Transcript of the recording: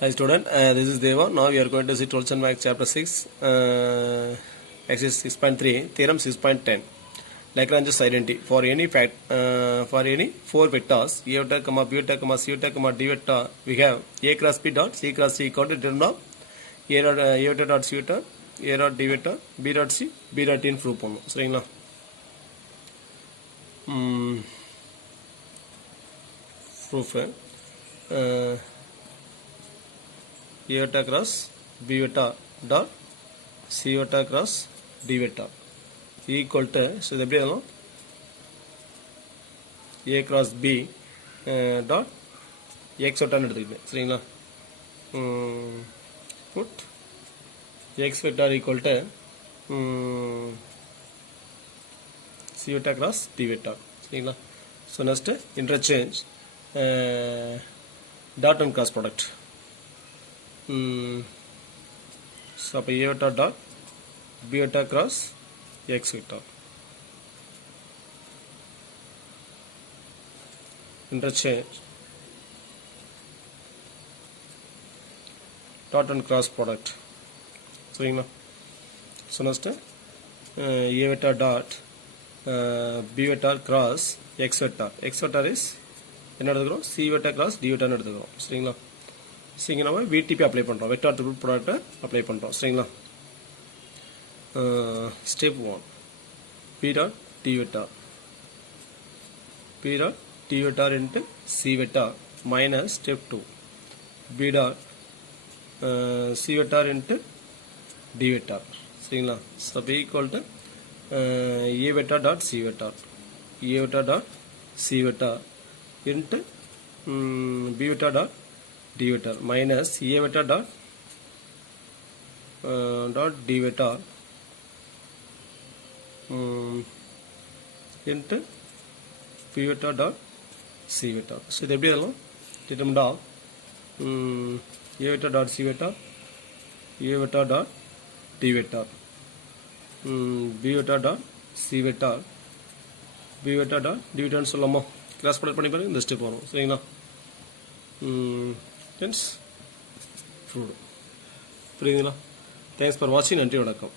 Hi student, this is Deva. Now we are going to see 12th and Maths chapter 6, exercise 6.3, theorem 6.10. Lagrange's identity. For any four vectors, a vector, comma, b vector, comma, c vector, comma, d vector, we have a cross b dot, c cross c equal to determinant of a vector dot c vector, a dot d vector, b dot c, b dot in proof பண்ணும். சரிங்களா? Proof a vector cross b vector dot c vector cross d vector equal to, so இது எப்படி எழுதலாம், a cross b dot x vector எடுத்துக்கிட்டேன். சரிங்களா? put x vector equal to c vector cross d vector. சரிங்களா? so next interchange dot and cross product. So அப்போ a vector dot b vector cross x vector. Interchange dot and cross product. சரிங்களா? so next a vector dot b vector cross x vector. x vector is என்ன எடுத்துக்கிறோம், c vector cross d vector எடுத்துக்கிறோம். சரிங்களா? இங்கே நம்ம VTP apply பண்ணுறோம், vector ரூட் ப்ராடக்ட்டை அப்ளை பண்ணுறோம். சரிங்களா? Step 1 p dot d vector, p dot d vector into c vector minus step 2 b dot c vector into d vector. சரிங்களா? So b equal to a vector dot c vector, a vector dot c vector into b vector dot d vector minus a vector dot d vector into p vector dot c vector. So இது எப்படி எழுதலாம், determinant of a vector dot c vector, a vector dot d vector, b vector dot c vector, b vector dot d vector சொல்லலாமா, cross product பண்ணி பாருங்க, இந்த step வரும். சரிங்களா? Hence, புரியுதுங்களா? தேங்க்ஸ் ஃபார் வாட்சிங். நன்றி, வணக்கம்.